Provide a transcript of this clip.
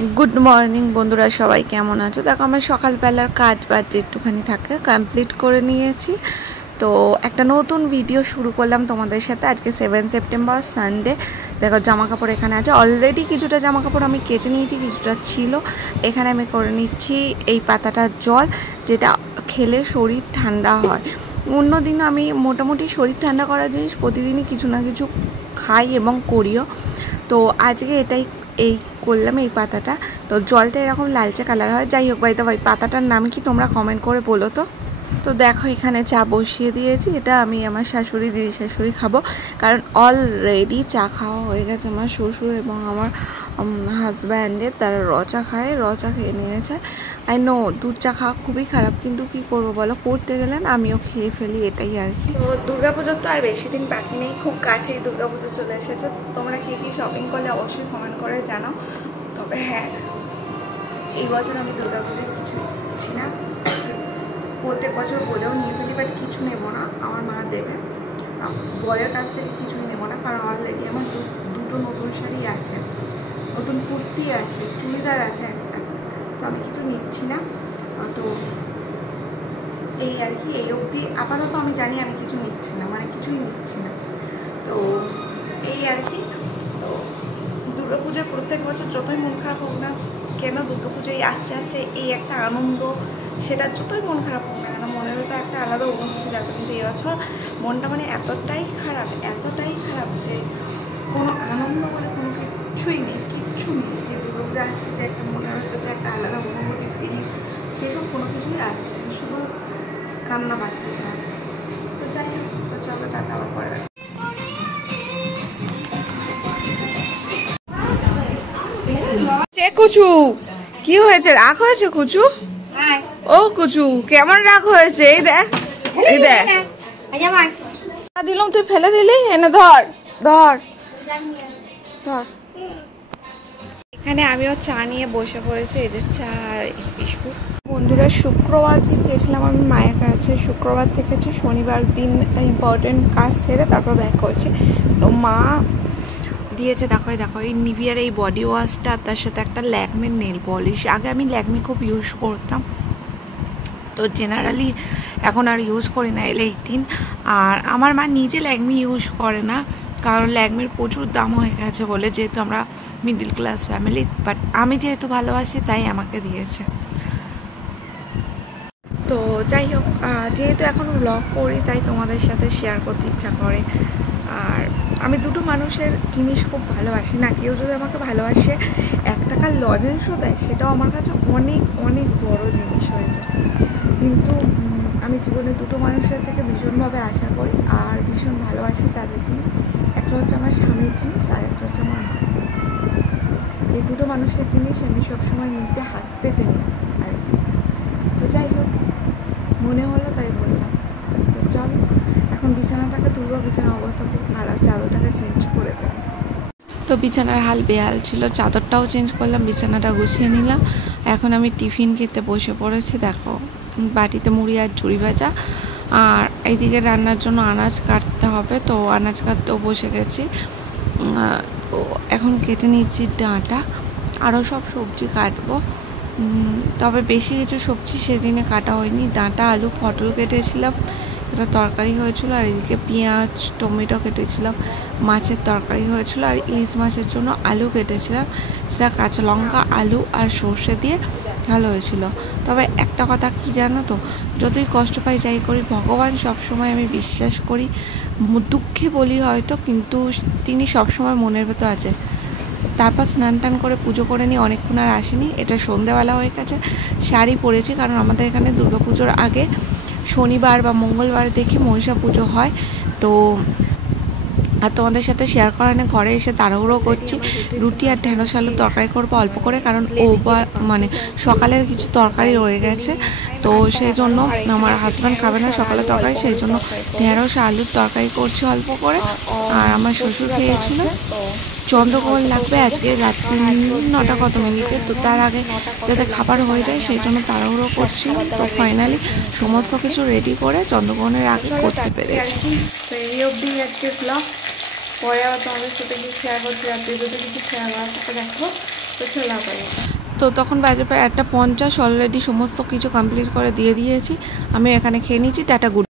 Good morning बंधुरा सबाई केमन आछो। देखो आमार सकाल बेलार काज बाज एकटूखानी थाके कमप्लीट करे निয়েছি। तो एक नतून भिडियो शुरू करलाम तोमादेर साथे। आज के 7 सेप्टेम्बर सानडे। देखो जामा कापड़ एखाने आछे अलरेडी किछुटा जामा कापड़ आमी केचे निয়েছি, किछुटा छिलो। एखाने आमी करे निচ্ছি এই পাতাটার জল, যেটা খেলে শরীর ঠান্ডা হয়। অন্য দিন আমি মোটামুটি শরীর ঠান্ডা করার জিনিস প্রতিদিনই কিছু না কিছু খাই এবং করিও। তো আজকে এটাই এই করলাম এই পাতাটা। তো জলটা এরকম লালচে কালার হয়। যাই হোক বাইতে ভাই পাতাটার নাম কি তোমরা কমেন্ট করে বলো তো। তো দেখো এখানে চা বসিয়ে দিয়েছি। এটা আমি আমার শাশুড়ি দিদি শাশুড়ি খাবো, কারণ অলরেডি চা খাওয়া হয়ে গেছে আমার শ্বশুর এবং আমার হাজব্যান্ডের। তারা রচা খায়, রচা খেয়ে নিয়েছে। আই নো দুধ চা খাওয়া খুবই খারাপ, কিন্তু কি করবো বলো, করতে গেলে না আমিও খেয়ে ফেলি, এটাই আর কি। তো দুর্গাপুজোর তো আর বেশি দিন বাকি নেই, খুব কাছেই দুর্গাপুজো চলে এসেছে। তোমরা কি কি শপিং করলে অবশ্যই কমেন্ট করে জানাও। তবে হ্যাঁ, এই বছর আমি দুর্গাপুজোয় কিছু নিচ্ছি না। প্রত্যেক বছর বলেও নিয়ে ফেলি, বাট কিছু নেবো না, আমার মা দেবে। বরের কাছ থেকে কিছুই নেবো না, কারণ অলরেডি আমার দুটো নতুন শাড়ি আছে, নতুন কুর্তি আছে, চুড়িদার আছে একটা। তো আমি কিছু নিচ্ছি না। তো এই আর কি, এই অবধি আপাতত আমি জানি আমি কিছু নিচ্ছি না, মানে কিছুই নিচ্ছি না। তো এই আর কি। তো দুর্গাপুজোর প্রত্যেক বছর যতই মন খারাপ হোক না কেন, দুর্গাপুজোয় আসছে আসছে এই একটা আনন্দ, সেটা যতই মন খারাপ হোক না কেন মনের ভেতরে একটা আলাদা অনুভূতি লাগবে। কিন্তু এবছর মনটা মানে এতটাই খারাপ যে কোনো আনন্দ বলে কোনো কিছুই নেই, কিচ্ছু নেই। যে দুর্গাপুজো আসছে, যে একটা মনের ভেতরে একটা আলাদা অনুভূতি ফিলিং, সেসব কোনো কিছুই আসছে, শুধু কান্না পাচ্ছে সারা। তো যাই হোক, চলো টাকা আবার পরে। কুচু কি হয়েছে, রাগ হয়েছে কুচু? ও কুচু কেমন রাগ হয়েছে? এই দেখ, এই দেখ দিলাম, তুই ফেলে দিলি। এনে ধর ধর ধর। এখানে আমিও চা নিয়ে বসে পড়েছি। এই যে চা আর বিস্কুট। বন্ধুরা শুক্রবার দিন গেছিলাম আমি মায়ের কাছে। শুক্রবার থেকে শনিবার দিন ইম্পর্টেন্ট কাজ সেরে তারপর ব্যাক করছি। তো মা দিয়েছে, দেখো দেখো এই নিভিয়ার এই বডি ওয়াশটা, তার সাথে একটা ল্যাকমির নেল পলিশ। আগে আমি ল্যাকমি খুব ইউজ করতাম, তো জেনারেলি এখন আর ইউজ করি না L18। আর আমার মা নিজে ল্যাকমি ইউজ করে না, কারণ ল্যাকমির প্রচুর দাম হয়ে গেছে বলে, যেহেতু আমরা মিডল ক্লাস ফ্যামিলি। বাট আমি যেহেতু ভালোবাসি তাই আমাকে দিয়েছে। তো যাই হোক, যেহেতু এখন ব্লগ করি তাই তোমাদের সাথে শেয়ার করতে ইচ্ছা করে। আর আমি দুটো মানুষের জিনিস খুব ভালোবাসি না, কেউ যদি আমাকে ভালোবাসে 1 টাকার লজেন্সও দেয়, সেটাও আমার কাছে অনেক অনেক বড় জিনিস হয়েছে। কিন্তু আমি জীবনে দুটো মানুষের থেকে ভীষণভাবে আশা করি আর ভীষণ ভালোবাসি তাদের জিনিস। একটা হচ্ছে আমার স্বামীর জিনিস, আর একটা হচ্ছে আমার মা। এই দুটো মানুষের জিনিস আমি সবসময় নিতে হাত পেতে নিই আর কি। তো যাই হোক, মনে হলো তাই বললাম। তো চল এখন বিছানাটাকে তুলবো, বিছানার অবস্থা খুব খারাপ, চাদরটাকে চেঞ্জ করে দেবো। তো বিছানার হাল বেহাল ছিল, চাদরটাও চেঞ্জ করলাম, বিছানাটা গুছিয়ে নিলাম। এখন আমি টিফিন খেতে বসে পড়েছি। দেখো বাটিতে মুড়ি আর ঝুড়ি ভাজা, আর এইদিকে রান্নার জন্য আনাজ কাটতে হবে, তো আনাজ কাটতেও বসে গেছি। এখন কেটে নিচ্ছি ডাঁটা, আরও সব সবজি কাটবো। তবে বেশি কিছু সবজি সেদিনে কাটা হয়নি, ডাঁটা আলু পটল কেটেছিলাম, এটা তরকারি হয়েছিল। আর এদিকে পেঁয়াজ টমেটো কেটেছিলাম, মাছের তরকারি হয়েছিল। আর ইলিশ মাছের জন্য আলু কেটেছিলাম, সেটা কাঁচা লঙ্কা আলু আর সর্ষে দিয়ে ভালো হয়েছিল। তবে একটা কথা কি জানো তো, যতই কষ্ট পাই যাই করি, ভগবান সবসময় আমি বিশ্বাস করি, দুঃখে বলি হয়তো, কিন্তু তিনি সবসময় মনের ভেতর আছে। তারপর স্নান টান করে পুজো করে নিয়ে অনেকক্ষণ আর আসিনি, এটা সন্ধেবেলা হয়ে গেছে। শাড়ি পরেছি, কারণ আমাদের এখানে দুর্গাপুজোর আগে শনিবার বা মঙ্গলবার দেখে মনসা পুজো হয়। তো আর তোমাদের সাথে শেয়ার করা না, ঘরে এসে তাড়াহুড়ো করছি। রুটি আর ঢেঁড়স আলুর তরকারি করবো অল্প করে, কারণ মানে সকালের কিছু তরকারি রয়ে গেছে। তো সেই জন্য আমার হাজব্যান্ড খাবে না সকালের তরকারি, সেই জন্য ঢেঁড়স আলুর তরকারি করছি অল্প করে। আর আমার শ্বশুর খেয়েছিল। চন্দ্রগ্রহণ লাগবে আজকে রাত্রি 9টা কত মিনিটে, তো তার আগে যাতে খাবার হয়ে যায় সেই জন্য তাড়াহুড়ো করছিলাম। তো ফাইনালি সমস্ত কিছু রেডি করে চন্দ্রগ্রহণের আগে করতে পেরেছি। তো এই অবধি আজকে ব্লগ, পরে আবার তোমাদের সাথে কিছু শেয়ার করছি। রাত্রে যদি কিছু শেয়ার করার সাথে দেখো। তো তখন বাজে প্রায় 1:50, অলরেডি সমস্ত কিছু কমপ্লিট করে দিয়ে দিয়েছি। আমি এখানে খেয়ে নিয়েছি। Tata, good.